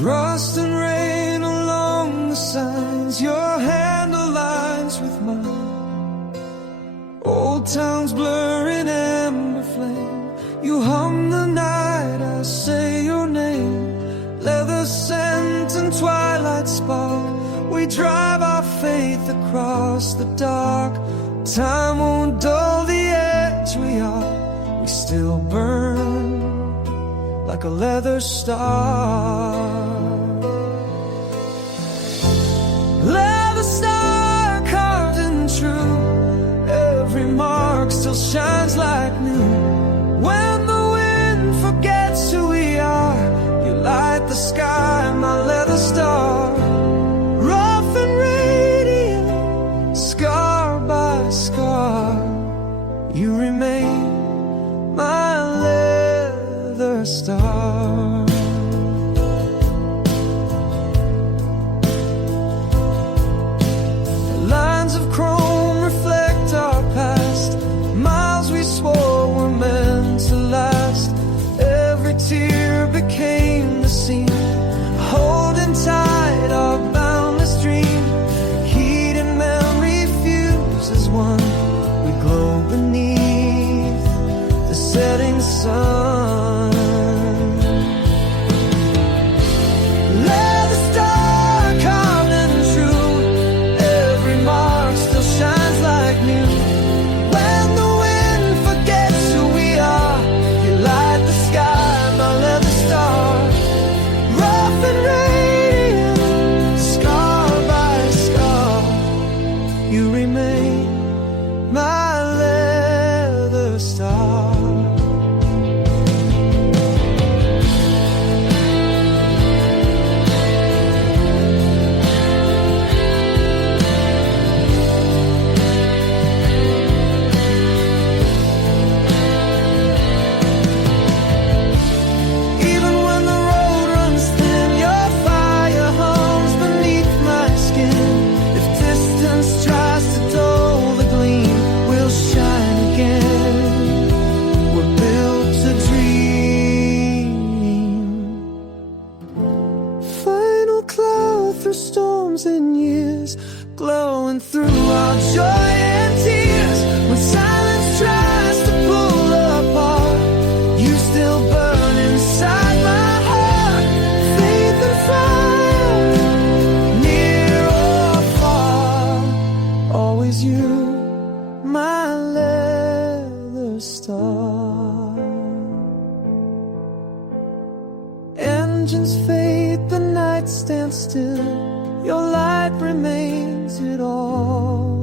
Rust and rain along the signs, your handle lines with mine. Old towns blur in amber flame, you hum the night, I say your name. Leather scent and twilight spark, we drive our faith across the dark. Time won't dull the edge we are, we still burn like a leather star. Leather star carved in true, every mark still shines like new. When the wind forgets who we are, you light the sky, my leather star. Rough and radiant, scar by scar, you remain my leather star. Lines of chrome reflect our past, miles we swore were meant to last. Every tear became the scene, holding tight our boundless dream. Heat and memory fuse as one, we glow beneath the setting sun. Leather star carved and true, every mark still shines like new. When the wind forgets who we are, you light the sky, my leather star. Rough and radiant, scar by scar, you remain my leather star. Even when the road runs thin, your fire hums beneath my skin. If distance tries to dull the gleam, we'll shine again. We're built to dream. Final cloud through storms and years, glowing through our joy and tears. When silence tries to pull apart, you still burn inside my heart. Faith and fire, near or far, always you, my leather star. Engines fade, the night stands still, your light remains it all.